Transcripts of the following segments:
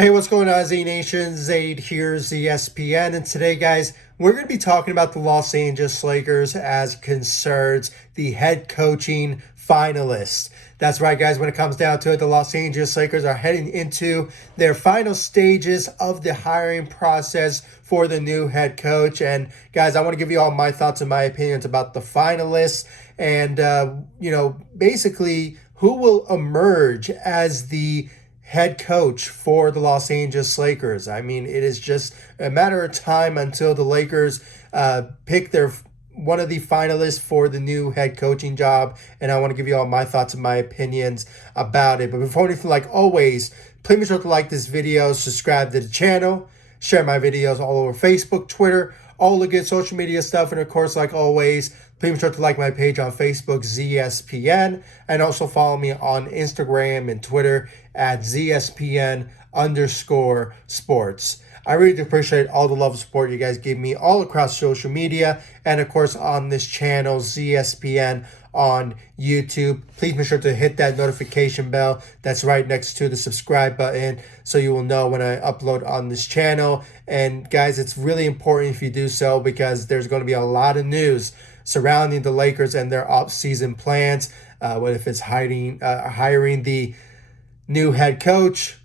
Hey, what's going on, Z Nation? Zaid here, ESPN. And today, guys, we're going to be talking about the Los Angeles Lakers as concerns the head coaching finalists. That's right, guys. When it comes down to it, the Los Angeles Lakers are heading into their final stages of the hiring process for the new head coach. And, guys, I want to give you all my thoughts and my opinions about the finalists and, basically who will emerge as the head coach for the Los Angeles Lakers. I mean, it is just a matter of time until the Lakers pick one of the finalists for the new head coaching job, and I want to give you all my thoughts and my opinions about it. But before anything, like always, please make sure to like this video, subscribe to the channel, share my videos all over Facebook, Twitter, all the good social media stuff, and of course, like always, please make sure to like my page on Facebook, ZSPN, and also follow me on Instagram and Twitter at ZSPN_sports. I really do appreciate all the love and support you guys give me all across social media, and of course on this channel, ZSPN on YouTube. Please make sure to hit that notification bell that's right next to the subscribe button so you will know when I upload on this channel. And guys, it's really important if you do so because there's going to be a lot of news surrounding the Lakers and their off-season plans. What if it's hiring the new head coach,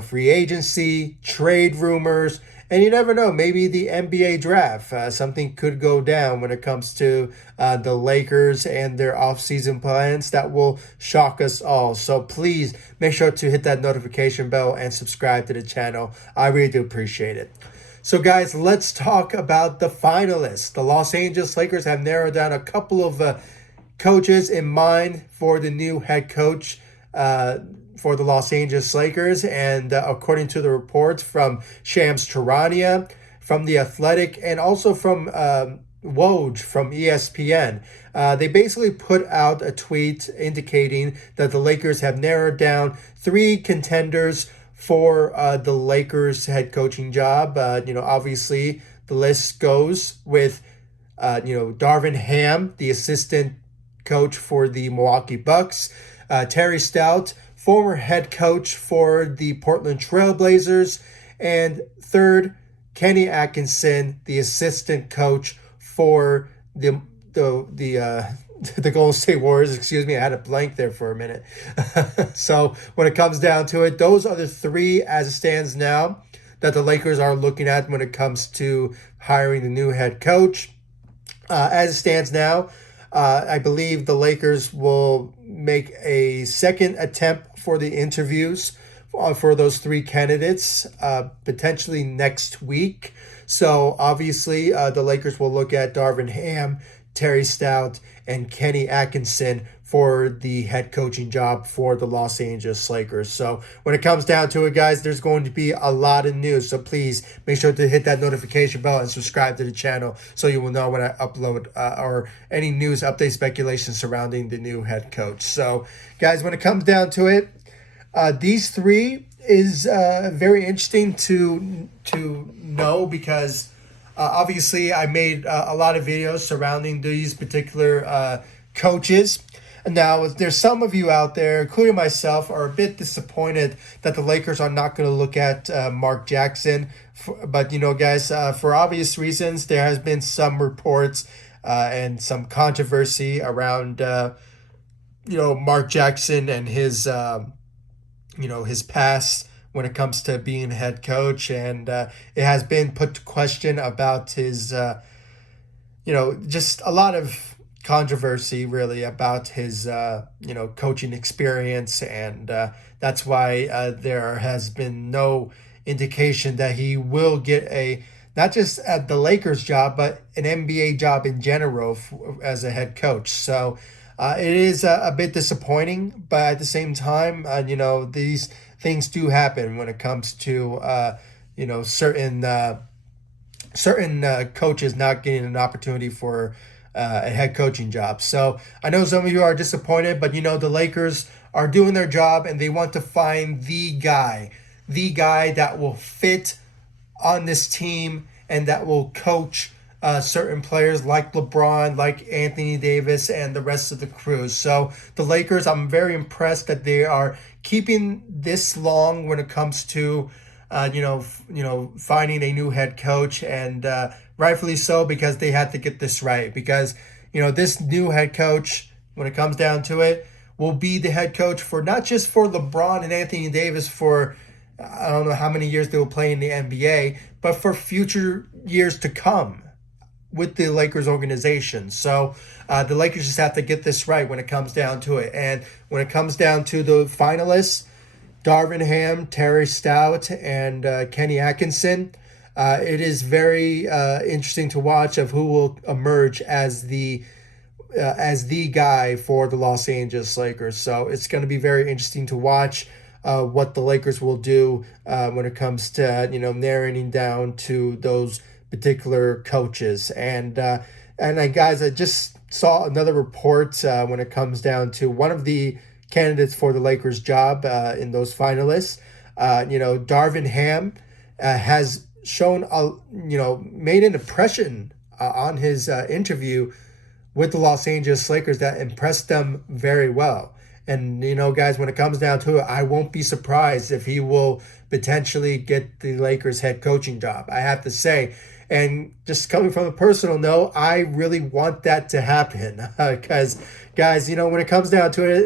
free agency, trade rumors, and you never know, maybe the NBA draft. Something could go down when it comes to the Lakers and their off-season plans that will shock us all. So please make sure to hit that notification bell and subscribe to the channel. I really do appreciate it. So guys, let's talk about the finalists. The Los Angeles Lakers have narrowed down a couple of coaches in mind for the new head coach for the Los Angeles Lakers. And according to the reports from Shams Charania, from The Athletic, and also from Woj from ESPN, they basically put out a tweet indicating that the Lakers have narrowed down 3 contenders for the Lakers head coaching job. Obviously the list goes with, Darvin Ham, the assistant coach for the Milwaukee Bucks, Terry Stotts, former head coach for the Portland Trail Blazers, and third, Kenny Atkinson, the assistant coach for the Golden State Warriors. Excuse me, I had a blank there for a minute. So when it comes down to it, those are the 3 as it stands now that the Lakers are looking at when it comes to hiring the new head coach. As it stands now, I believe the Lakers will make a second attempt for the interviews for those 3 candidates, potentially next week. So obviously the Lakers will look at Darvin Ham, Terry Stotts, and Kenny Atkinson for the head coaching job for the Los Angeles Lakers. So when it comes down to it, guys, there's going to be a lot of news. So please make sure to hit that notification bell and subscribe to the channel so you will know when I upload or any news, update, speculation surrounding the new head coach. So, guys, when it comes down to it, these 3 is very interesting to know because obviously I made a lot of videos surrounding these particular coaches. Now, there's some of you out there, including myself, are a bit disappointed that the Lakers are not going to look at Mark Jackson. But, guys, for obvious reasons, there has been some reports and some controversy around, Mark Jackson and his, his past when it comes to being head coach. And it has been put to question about his, just a lot of controversy really about his coaching experience, and that's why there has been no indication that he will get a not just at the Lakers job but an NBA job in general as a head coach. So it is a bit disappointing, but at the same time these things do happen when it comes to certain coaches not getting an opportunity for a head coaching job. So I know some of you are disappointed, but the Lakers are doing their job and they want to find the guy that will fit on this team and that will coach certain players like LeBron, like Anthony Davis, and the rest of the crew. So the Lakers, I'm very impressed that they are keeping this long when it comes to, finding a new head coach, and rightfully so, because they had to get this right. Because this new head coach, when it comes down to it, will be the head coach for not just for LeBron and Anthony Davis for I don't know how many years they will play in the NBA, but for future years to come with the Lakers organization. So the Lakers just have to get this right when it comes down to it. And when it comes down to the finalists, Darvin Ham, Terry Stotts, and Kenny Atkinson, it is very interesting to watch of who will emerge as the guy for the Los Angeles Lakers. So it's going to be very interesting to watch what the Lakers will do when it comes to narrowing down to those particular coaches. And guys, I just saw another report when it comes down to one of the candidates for the Lakers job in those finalists. Darvin Ham has shown made an impression on his interview with the Los Angeles Lakers that impressed them very well. And, guys, when it comes down to it, I won't be surprised if he will potentially get the Lakers head coaching job, I have to say. And just coming from a personal note, I really want that to happen. Because, guys, when it comes down to it,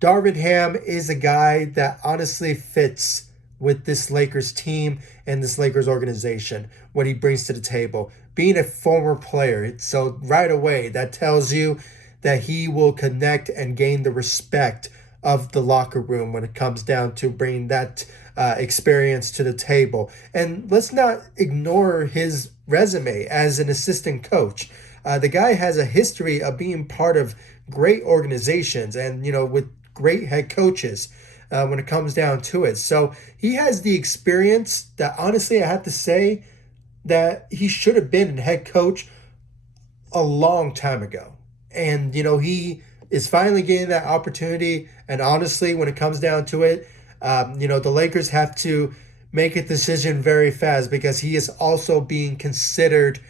Darvin Ham is a guy that honestly fits with this Lakers team and this Lakers organization, what he brings to the table. Being a former player, so right away, that tells you that he will connect and gain the respect of the locker room when it comes down to bringing that experience to the table. And let's not ignore his resume as an assistant coach. The guy has a history of being part of great organizations and, with great head coaches when it comes down to it. So he has the experience that, honestly, I have to say that he should have been a head coach a long time ago. And, he is finally getting that opportunity. And honestly, when it comes down to it, the Lakers have to make a decision very fast, because he is also being considered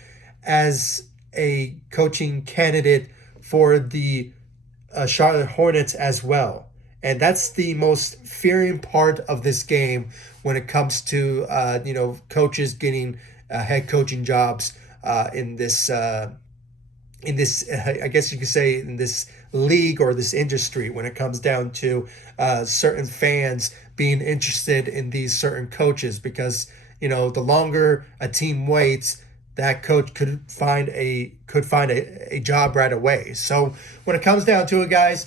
as a coaching candidate for the Charlotte Hornets as well. And that's the most fearing part of this game when it comes to, coaches getting head coaching jobs in this, I guess you could say, in this league or this industry, when it comes down to certain fans being interested in these certain coaches. Because, the longer a team waits, that coach could find a job right away. So when it comes down to it, guys,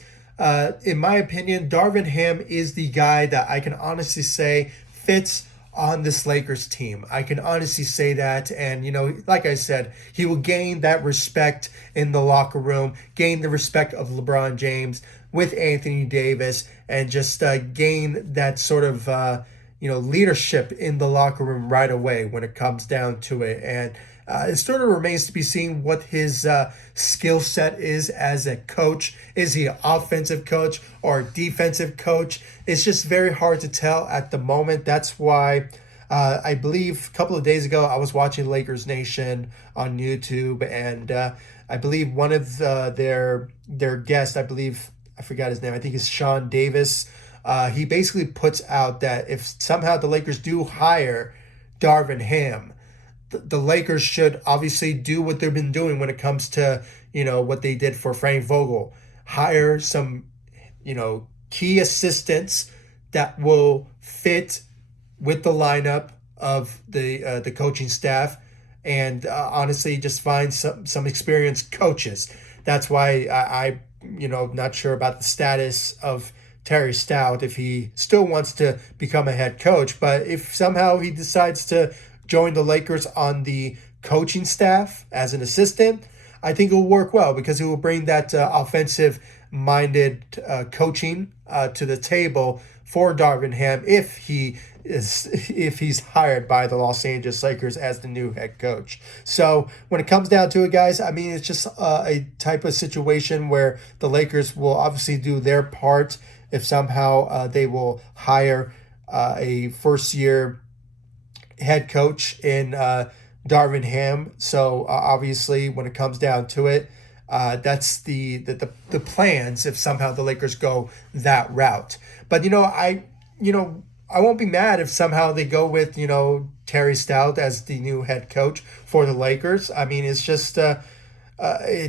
in my opinion, Darvin Ham is the guy that I can honestly say fits on this Lakers team. I can honestly say that. And, like I said, he will gain that respect in the locker room, gain the respect of LeBron James with Anthony Davis, and just gain that sort of, leadership in the locker room right away when it comes down to it. And it sort of remains to be seen what his skill set is as a coach. Is he an offensive coach or a defensive coach? It's just very hard to tell at the moment. That's why I believe a couple of days ago I was watching Lakers Nation on YouTube, and I believe one of their guests, I forgot his name, I think it's Sean Davis. He basically puts out that if somehow the Lakers do hire Darvin Ham, the Lakers should obviously do what they've been doing when it comes to, what they did for Frank Vogel. Hire some, key assistants that will fit with the lineup of the coaching staff, and honestly just find some experienced coaches. That's why I not sure about the status of Terry Stotts, if he still wants to become a head coach. But if somehow he decides to join the Lakers on the coaching staff as an assistant, I think it will work well, because it will bring that offensive-minded coaching to the table for Darvin Ham if he's hired by the Los Angeles Lakers as the new head coach. So when it comes down to it, guys, I mean, it's just a type of situation where the Lakers will obviously do their part if somehow they will hire a first-year head coach in Darvin Ham. So obviously, when it comes down to it, that's the plans if somehow the Lakers go that route. But I won't be mad if somehow they go with Terry Stout as the new head coach for the Lakers. I mean, it's just a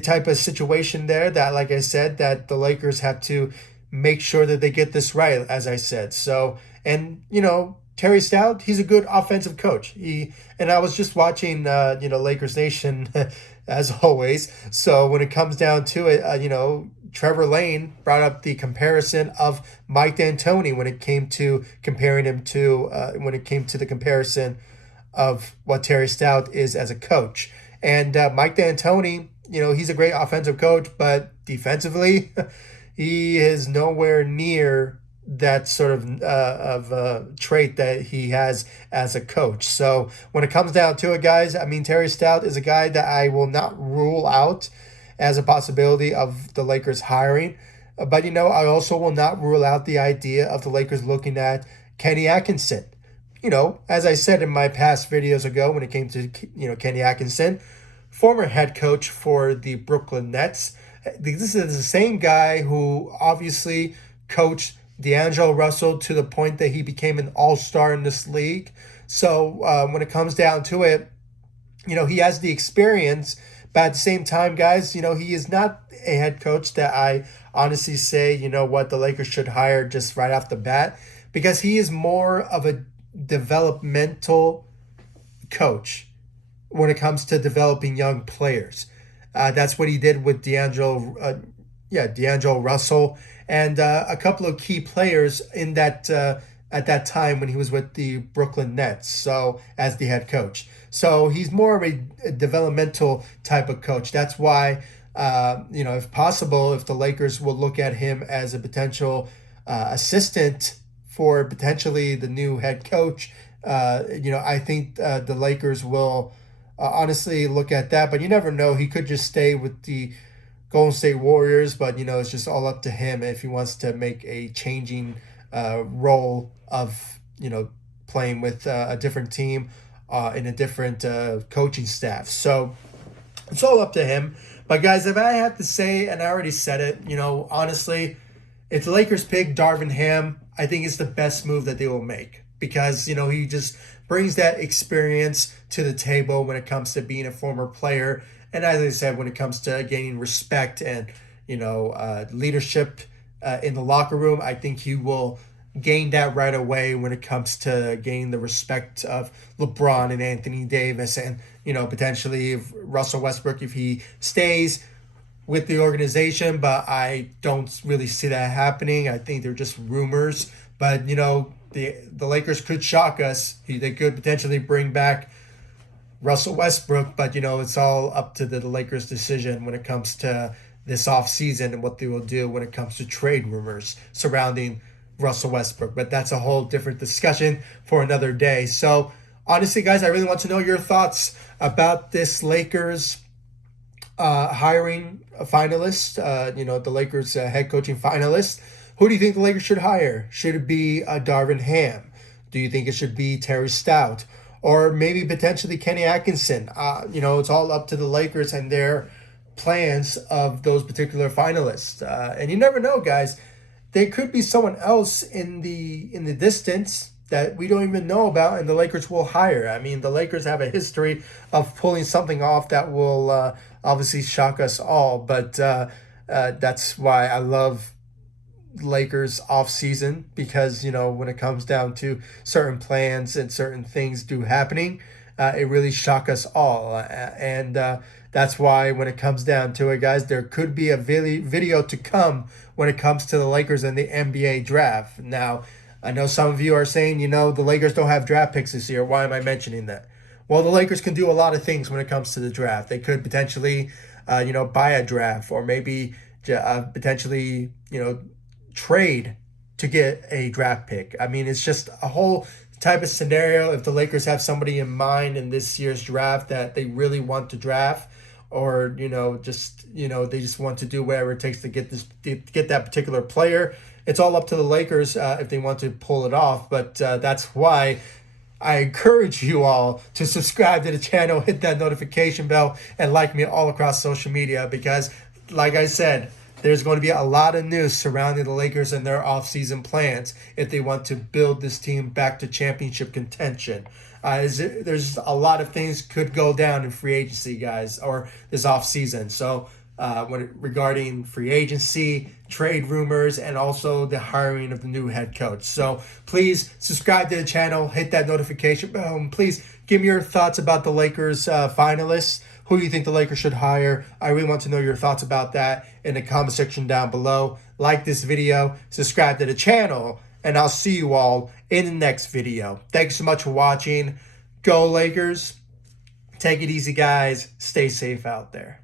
type of situation there that, like I said, that the Lakers have to make sure that they get this right, as I said. So, and Terry Stout, he's a good offensive coach. And I was just watching, Lakers Nation as always. So when it comes down to it, Trevor Lane brought up the comparison of Mike D'Antoni when it came to comparing him to when it came to the comparison of what Terry Stout is as a coach. And Mike D'Antoni, he's a great offensive coach, but defensively, he is nowhere near that sort of trait that he has as a coach. So when it comes down to it, guys, I mean, Terry Stout is a guy that I will not rule out as a possibility of the Lakers hiring. But, I also will not rule out the idea of the Lakers looking at Kenny Atkinson. As I said in my past videos ago when it came to, Kenny Atkinson, former head coach for the Brooklyn Nets. This is the same guy who obviously coached D'Angelo Russell to the point that he became an all-star in this league. So when it comes down to it, he has the experience. But at the same time, guys, he is not a head coach that I honestly say, the Lakers should hire just right off the bat, because he is more of a developmental coach when it comes to developing young players. That's what he did with D'Angelo Russell and a couple of key players in that at that time when he was with the Brooklyn Nets, so as the head coach. So he's more of a developmental type of coach. That's why, if possible, if the Lakers will look at him as a potential assistant for potentially the new head coach, I think the Lakers will honestly look at that. But you never know. He could just stay with the Golden State Warriors, but it's just all up to him if he wants to make a changing role of playing with a different team in a different coaching staff. So it's all up to him. But guys, if I had to say, and I already said it, honestly, if the Lakers pick Darvin Ham, I think it's the best move that they will make, because he just brings that experience to the table when it comes to being a former player. And as I said, when it comes to gaining respect and, leadership in the locker room, I think he will gain that right away when it comes to gaining the respect of LeBron and Anthony Davis and, potentially Russell Westbrook if he stays with the organization. But I don't really see that happening. I think they're just rumors. But, the Lakers could shock us. They could potentially bring back Russell Westbrook, but it's all up to the Lakers' decision when it comes to this offseason and what they will do when it comes to trade rumors surrounding Russell Westbrook. But that's a whole different discussion for another day. So honestly, guys, I really want to know your thoughts about this Lakers hiring a finalist, the Lakers head coaching finalist. Who do you think the Lakers should hire? Should it be Darvin Ham? Do you think it should be Terry Stout? Or maybe potentially Kenny Atkinson? It's all up to the Lakers and their plans of those particular finalists. And you never know, guys. There could be someone else in the distance that we don't even know about, and the Lakers will hire. I mean, the Lakers have a history of pulling something off that will obviously shock us all. But that's why I love Lakers off season, because when it comes down to certain plans and certain things do happening, it really shock us all, and that's why when it comes down to it, guys, there could be a video to come when it comes to the Lakers and the NBA draft. Now, I know some of you are saying, the Lakers don't have draft picks this year. Why am I mentioning that? Well, the Lakers can do a lot of things when it comes to the draft. They could potentially buy a draft, or maybe potentially trade to get a draft pick. I mean, it's just a whole type of scenario. If the Lakers have somebody in mind in this year's draft that they really want to draft, or they just want to do whatever it takes to get that particular player, it's all up to the Lakers if they want to pull it off. But that's why I encourage you all to subscribe to the channel, hit that notification bell, and like me all across social media because, like I said, there's going to be a lot of news surrounding the Lakers and their offseason plans if they want to build this team back to championship contention. There's a lot of things could go down in free agency, guys, or this offseason. So regarding free agency, trade rumors, and also the hiring of the new head coach. So please subscribe to the channel, hit that notification bell, and please give me your thoughts about the Lakers finalists. Who do you think the Lakers should hire? I really want to know your thoughts about that in the comment section down below. Like this video, subscribe to the channel, and I'll see you all in the next video. Thanks so much for watching. Go Lakers. Take it easy, guys. Stay safe out there.